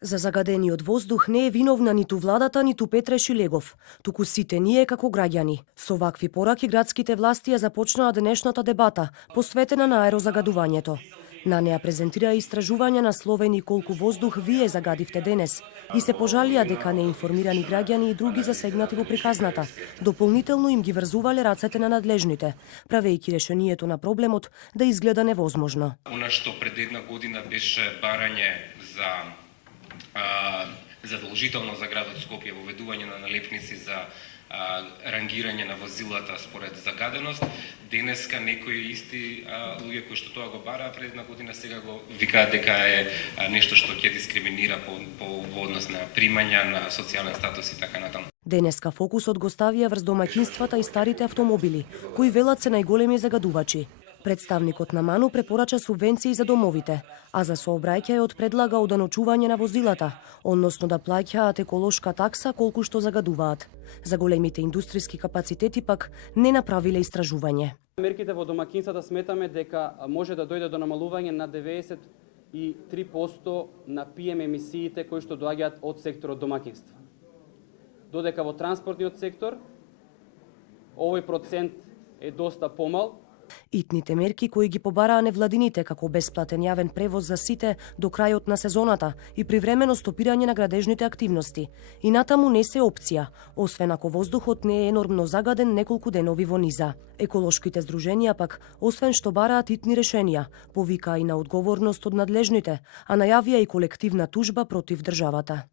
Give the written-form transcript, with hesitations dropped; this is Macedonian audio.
За загадениот воздух не е виновна ниту владата, ниту Петре Шилегов, туку сите ние како граѓани. Со вакви пораки градските власти ја започнаа денешната дебата, посветена на аерозагадувањето. На неа презентираа истражување насловени колку воздух вие загадивте денес и се пожалија дека неинформирани граѓани и други засегнати во приказната. Дополнително им ги врзувале рацете на надлежните, правејќи решението на проблемот да изгледа невозможно. Она што пред една година беше барање за задолжително за градот Скопје воведување на налепници за рангирање на возилата според загаденост, денеска некои исти луѓе кои што тоа го бараа пред една година сега го викаат дека е нешто што ќе дискриминира во однос на примања, на социјален статус и така натаму. Денеска фокусот го ставија врз домаќинствата и старите автомобили, кои велат се најголеми загадувачи. Представникот на МАНУ препорача субвенции за домовите, а за сообраќајот предлага оданочување на возилата, односно да плаќаат еколошка такса колку што загадуваат. За големите индустријски капацитети пак не направиле истражување. Мерките во домаќинствата сметаме дека може да дојде до намалување на 93% на PM емисиите кои што доаѓаат од секторот домаќинства. Додека во транспортниот сектор овој процент е доста помал. Итните мерки кои ги побараа невладините како бесплатен јавен превоз за сите до крајот на сезоната и привремено стопирање на градежните активности. И натаму не се опција, освен ако воздухот не е енормно загаден неколку денови во низа. Еколошките здруженија пак, освен што бараат итни решенија, повикаа и на одговорност од надлежните, а најавија и колективна тужба против државата.